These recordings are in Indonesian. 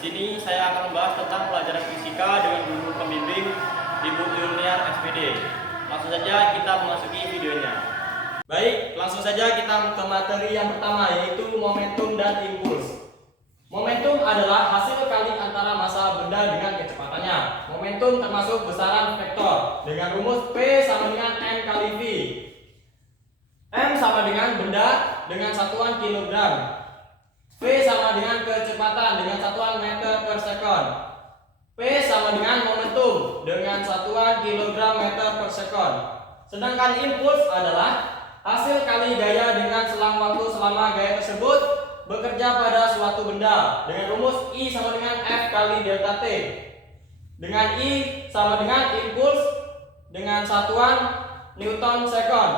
sini saya akan membahas tentang pelajaran fisika dengan guru pembimbing Ibu Yuniar SPD. Langsung saja kita memasuki videonya. Baik, langsung saja kita ke materi yang pertama, yaitu momentum dan impuls. Momentum adalah hasil kali antara massa benda dengan kecepatannya. Momentum termasuk besaran vektor dengan rumus P sama dengan M kali V. M sama dengan benda dengan satuan kilogram. V sama dengan kecepatan dengan satuan meter per sekon. P sama dengan momentum dengan satuan kilogram meter per sekon. Sedangkan impuls adalah hasil kali gaya dengan selang waktu selama gaya tersebut bekerja pada suatu benda dengan rumus I sama dengan F kali delta T. Dengan I sama dengan impuls dengan satuan Newton sekon.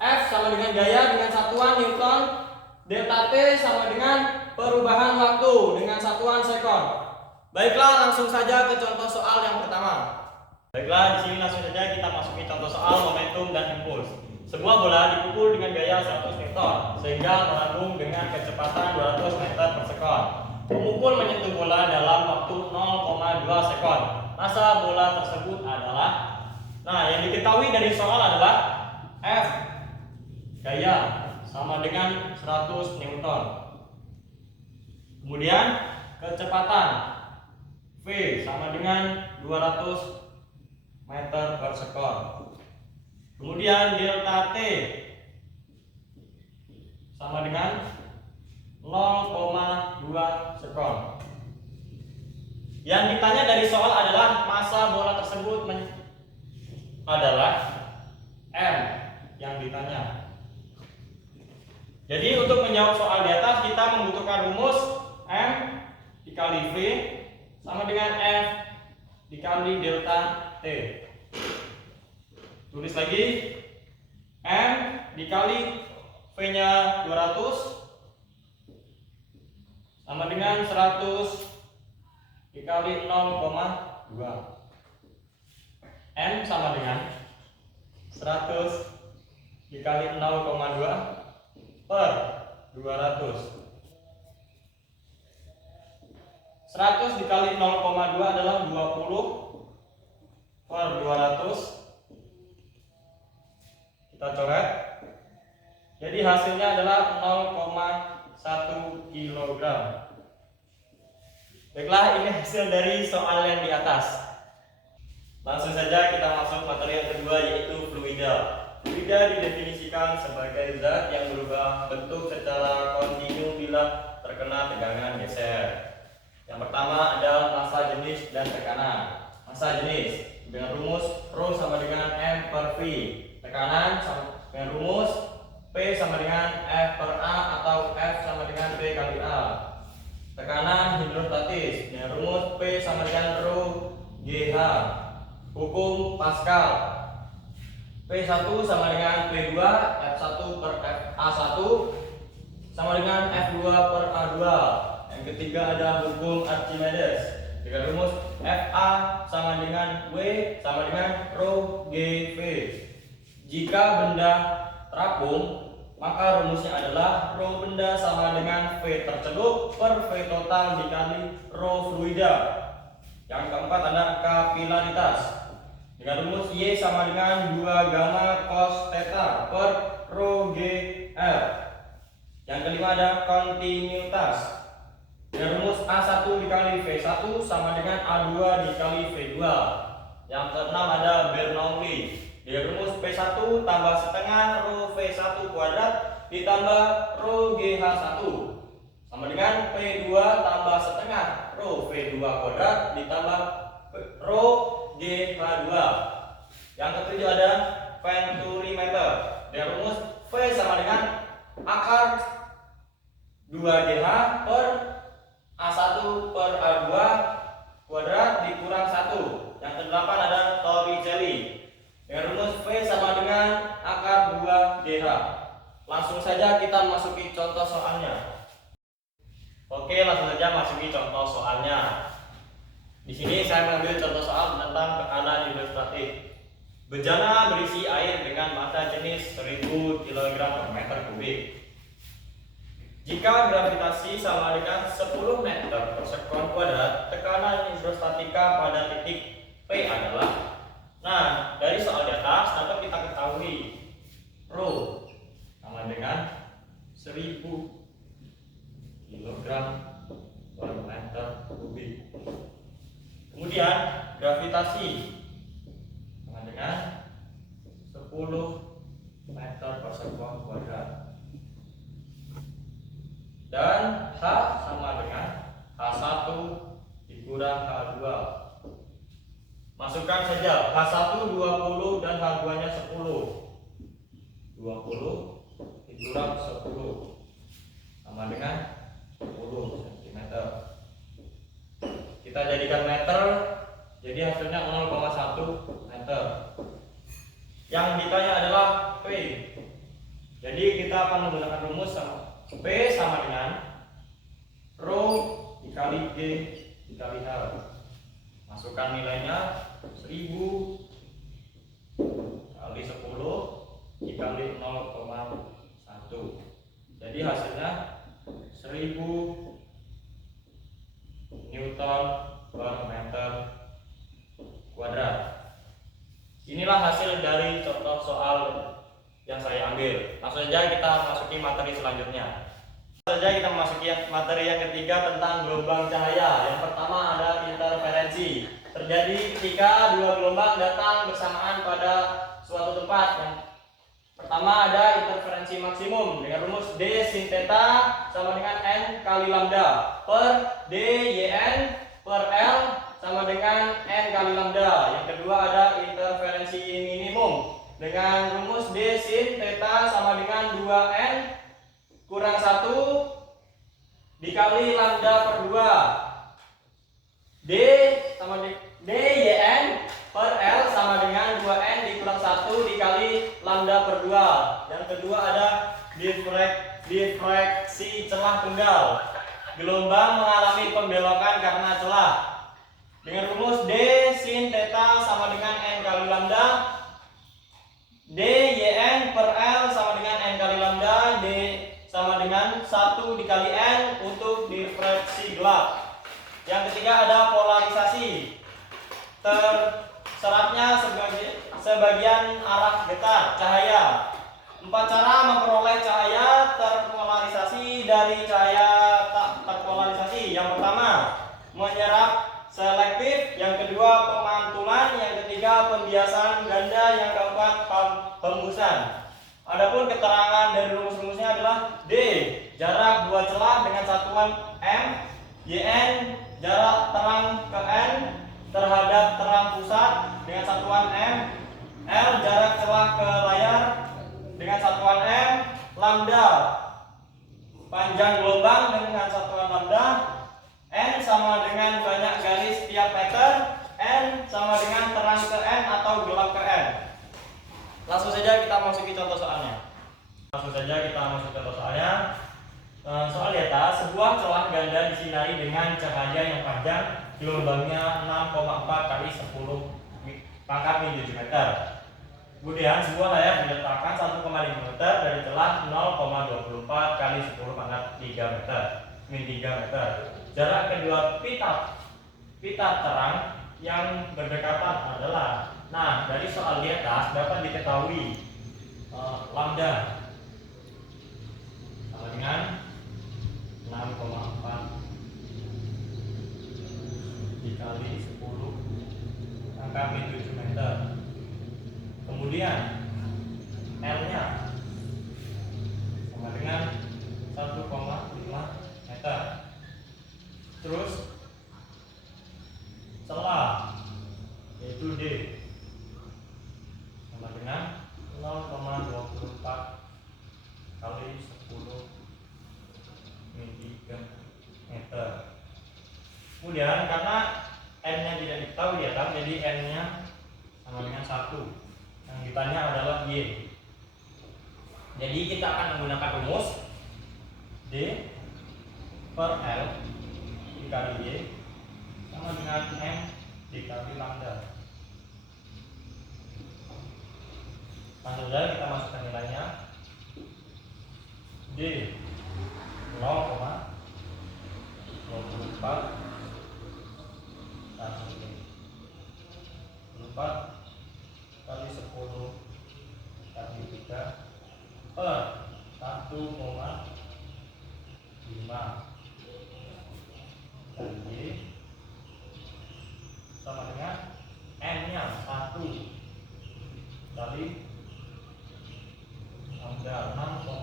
F sama dengan gaya dengan satuan Newton. Delta T sama dengan perubahan waktu dengan satuan sekon. Baiklah, langsung saja ke contoh soal yang pertama. Baiklah, di sini langsung saja kita masuki contoh soal momentum dan impuls. Sebuah bola dipukul dengan gaya 100 meter sehingga melambung dengan kecepatan 200 meter per sekon. Pemukul menyentuh bola dalam waktu 0,2 sekon. Massa bola tersebut adalah, yang diketahui dari soal adalah F gaya sama dengan 100 Newton. Kemudian kecepatan V sama dengan 200 meter per sekon. Kemudian delta T sama dengan 0,2 sekon. Yang ditanya dari soal adalah massa bola tersebut adalah M yang ditanya. Jadi untuk menjawab soal di atas kita membutuhkan rumus M dikali V sama dengan F dikali delta T. Tulis lagi, M dikali V-nya 200 sama dengan 100 dikali 0,2. M sama dengan 100 dikali 0,2 per 200. 100 dikali 0,2 adalah 20 per 200. Kita coret. Jadi hasilnya adalah 0,1 kg. Baiklah, ini hasil dari soal yang di atas. Langsung saja kita masuk materi yang kedua, yaitu fluida. Fluida didefinisikan sebagai zat yang berubah bentuk secara kontinu bila terkena tegangan geser. Yang pertama adalah massa jenis dan tekanan. Massa jenis dengan rumus Rho sama dengan M per V. Tekanan sama dengan rumus P sama dengan F per A atau F sama dengan P kali A. Tekanan hidrostatis dengan rumus P sama dengan Rho GH. Hukum Pascal. P1 sama dengan P2, F1 per A1 sama dengan F2 per A2. Yang ketiga ada hukum Archimedes dengan rumus Fa sama dengan W sama dengan Rho GV. Jika benda terapung, maka rumusnya adalah Rho benda sama dengan V tercelup per V total dikali Rho fluida. Yang keempat ada kapilaritas dengan rumus Y sama dengan 2 gamma cos theta per Rho GR. Yang kelima ada kontinuitas dengan rumus A1 dikali V1 sama dengan A2 dikali V2. Yang keenam ada Bernoulli dengan rumus P1 tambah setengah Rho V1 kuadrat ditambah Rho GH1 sama dengan P2 tambah setengah Rho V2 kuadrat ditambah Rho GH2. Yang ketujuh ada Venturimeter dengan rumus V sama dengan akar 2GH per A1 per A2 kuadrat dikurang 1. Yang kedelapan ada Torricelli dengan rumus V sama dengan akar 2GH. Langsung saja kita masuki contoh soalnya. Oke, langsung saja masuki contoh soalnya. Di sini saya mengambil contoh soal tentang tekanan hidrostatik. Bejana berisi air dengan massa jenis 1000 kg per meter kubik. Jika gravitasi sama dengan 10 meter per sekon kuadrat, tekanan hidrostatika pada titik P adalah. Nah, dari soal di atas dapat kita ketahui Rho sama dengan 1000 kg per meter kubik. Kemudian gravitasi sama dengan 10 meter per sekon kuadrat. Dan H sama dengan H1 dikurang H2. Masukkan saja H1 20 dan H2 nya 10. 20 dikurang 10 sama dengan 10 cm. Kita jadikan meter, jadi hasilnya 0,1 meter. Yang ditanya adalah P. Jadi kita akan menggunakan rumus sama P sama dengan Rho dikali G dikali H. Masukkan nilainya 1000 kali 10 dikali 0,1. Jadi hasilnya 1000 Newton per meter kuadrat. Inilah hasil dari contoh soal yang saya ambil. Langsung saja kita masuki materi selanjutnya. Langsung saja kita masuki materi yang ketiga tentang gelombang cahaya. Yang pertama ada interferensi. Terjadi ketika dua gelombang datang bersamaan pada suatu tempat. Yang pertama ada interferensi maksimum dengan rumus D sin theta sama dengan N kali lambda per D YN per L sama dengan N kali lambda. Yang kedua ada interferensi minimum dengan rumus D sin theta sama dengan 2N kurang 1 dikali lambda per 2. D sama dengan D YN per L sama dengan 2N dikurang 1 dikali lambda per 2. Yang kedua ada difraksi celah tunggal. Gelombang mengalami pembelokan karena celah. Dengan rumus D sin theta sama dengan N kali lambda, D YN per L sama dengan N kali lambda, D sama dengan 1 dikali N untuk difraksi gelap. Yang ketiga ada polarisasi. Terseratnya sebagian arah getar cahaya. 4 cara memperoleh cahaya terpolarisasi dari cahaya tak terpolarisasi. Yang pertama, menyerap selektif, yang kedua pemantulan, yang ketiga pembiasan ganda, yang keempat hembusan. Adapun keterangan dari rumus-rumusnya adalah D jarak dua celah dengan satuan M, YN jarak terang ke N terhadap terang pusat dengan satuan M, L jarak celah ke layar dengan satuan M, lambda panjang gelombang dengan satuan lambda, N sama dengan banyak garis tiap meter, N sama dengan terang ke N atau gelap ke N. Langsung saja kita masuki contoh soalnya. Soal di atas, sebuah celah ganda disinari dengan cahaya yang panjang gelombangnya 6,4 kali 10 pangkat min 7 meter. Kemudian sebuah layar diletakkan 1,5 meter dari celah 0,24 kali 10 pangkat 3 meter min 3 meter. Jarak kedua pita terang yang berdekatan adalah. Nah, dari soal di atas dapat diketahui lambda sama dengan 6,4 dikali 10 angka min 7 meter. Kemudian L-nya sama dengan 1,5 meter. Terus celah yaitu D sama dengan 0,24 kali 10 min 3 meter. Kemudian karena N-nya tidak diketahui ya kan, jadi N-nya sama dengan 1. Yang ditanya adalah Y. Jadi kita akan menggunakan rumus D per L dikali Y sama dengan M dikali lambda. Langsung saja kita masukkan nilainya. D per 1,5 dan Y sama dengan N-nya 1 kali angka 6,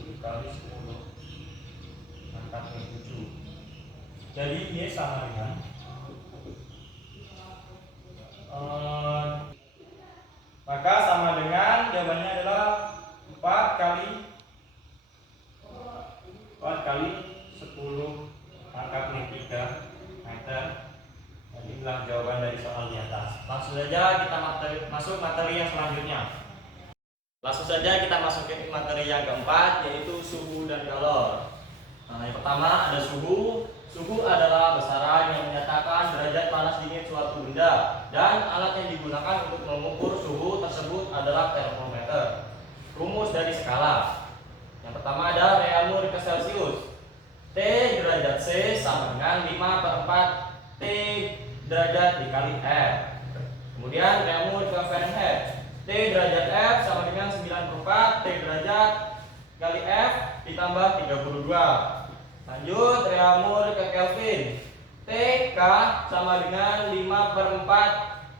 dikali 10 angka 7. Jadi Y sama dengan maka sama dengan jawabannya adalah 4 kali 10 angka 3 meter. Dan inilah jawaban dari soal di atas. Langsung saja kita masuk materi yang selanjutnya. Langsung saja kita masuk ke materi yang keempat, yaitu suhu dan kalor. Nah, yang pertama ada suhu. Suhu adalah besaran yang menyatakan derajat panas dingin suatu benda, dan alat yang digunakan untuk mengukur suhu tersebut adalah termometer. Rumus dari skala. Yang pertama ada reaumur ke Celcius. T derajat C sama dengan 5/4 T derajat dikali F. Kemudian reaumur ke Fahrenheit. T derajat F sama dengan 9/4 T derajat kali F ditambah 32. Lanjut reaumur ke Kelvin. T K sama dengan 5/4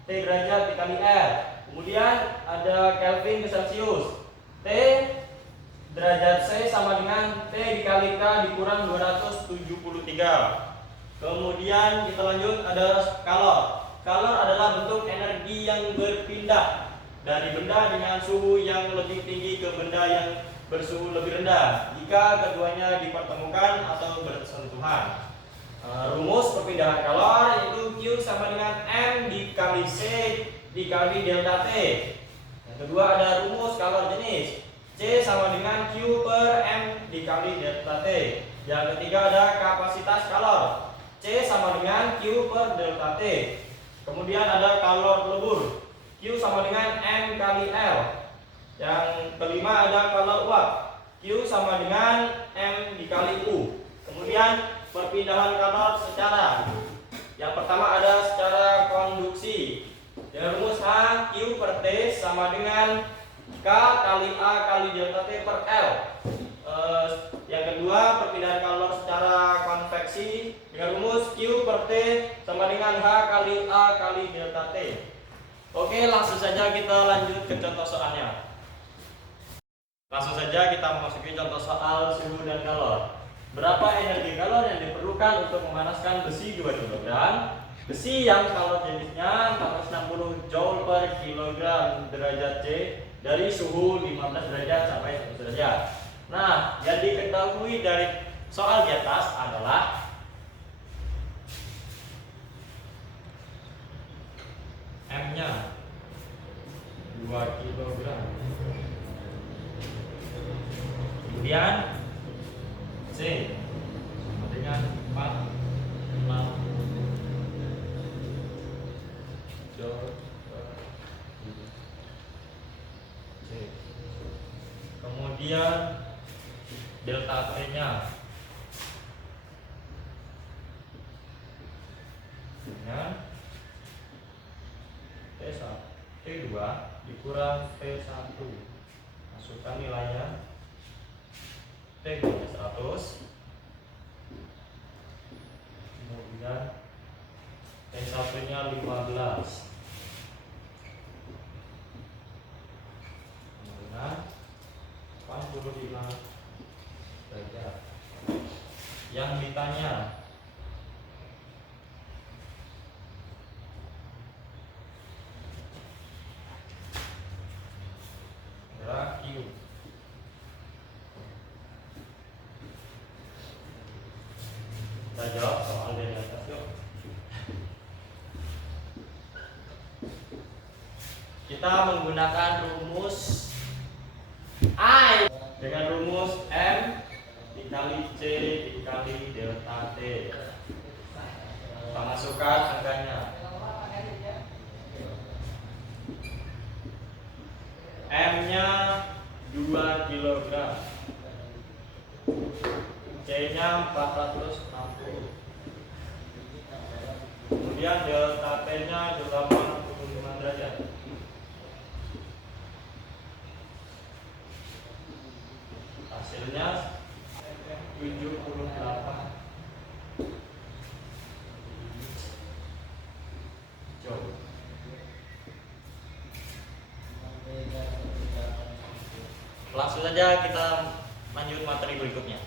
T derajat dikali F. Kemudian ada Kelvin ke Celcius. T derajat C sama dengan T dikali K dikurang 273. Kemudian kita lanjut ada kalor. Kalor adalah bentuk energi yang berpindah dari benda dengan suhu yang lebih tinggi ke benda yang bersuhu lebih rendah jika keduanya dipertemukan atau bersentuhan. Rumus perpindahan kalor yaitu Q sama dengan M dikali C dikali delta T. Yang kedua ada rumus kalor jenis. C sama dengan Q per M dikali delta T. Yang ketiga ada kapasitas kalor. C sama dengan Q per delta T. Kemudian ada kalor pelebur. Q sama dengan M kali L. Yang kelima ada kalor uap. Q sama dengan M dikali U. Kemudian perpindahan kalor secara. Yang pertama ada secara konduksi. Dengan rumus H Q per T sama dengan K kali A kali delta T per L. Yang kedua perpindahan kalor secara konveksi dengan rumus Q per T sama dengan H kali A kali delta T. Oke, langsung saja kita lanjut ke contoh soalnya. Langsung saja kita memasuki contoh soal suhu dan kalor. Berapa energi kalor yang diperlukan untuk memanaskan besi 2 kg? Besi yang kalor jenisnya 460 Joule per kilogram derajat C dari suhu 15 derajat sampai 100 derajat. Nah, yang diketahui dari soal di atas adalah M-nya 2 kg. Kemudian C dengan 460 Joule per C. Kemudian delta T-nya dengan T2 dikurang T1. Masukkan nilainya. T 100. Kemudian T1 nya 15. Kemudian 45 derajat. Yang ditanya adalah Q. Kita jawab soal dari atas yuk. Kita menggunakan rumus I dengan rumus M dikali C dikali delta T. Kita masukkan angkanya. M-nya 2 kg. C-nya 460. Kemudian delta T-nya 85 derajat. hasilnya 78 joule. Langsung saja kita lanjut materi berikutnya.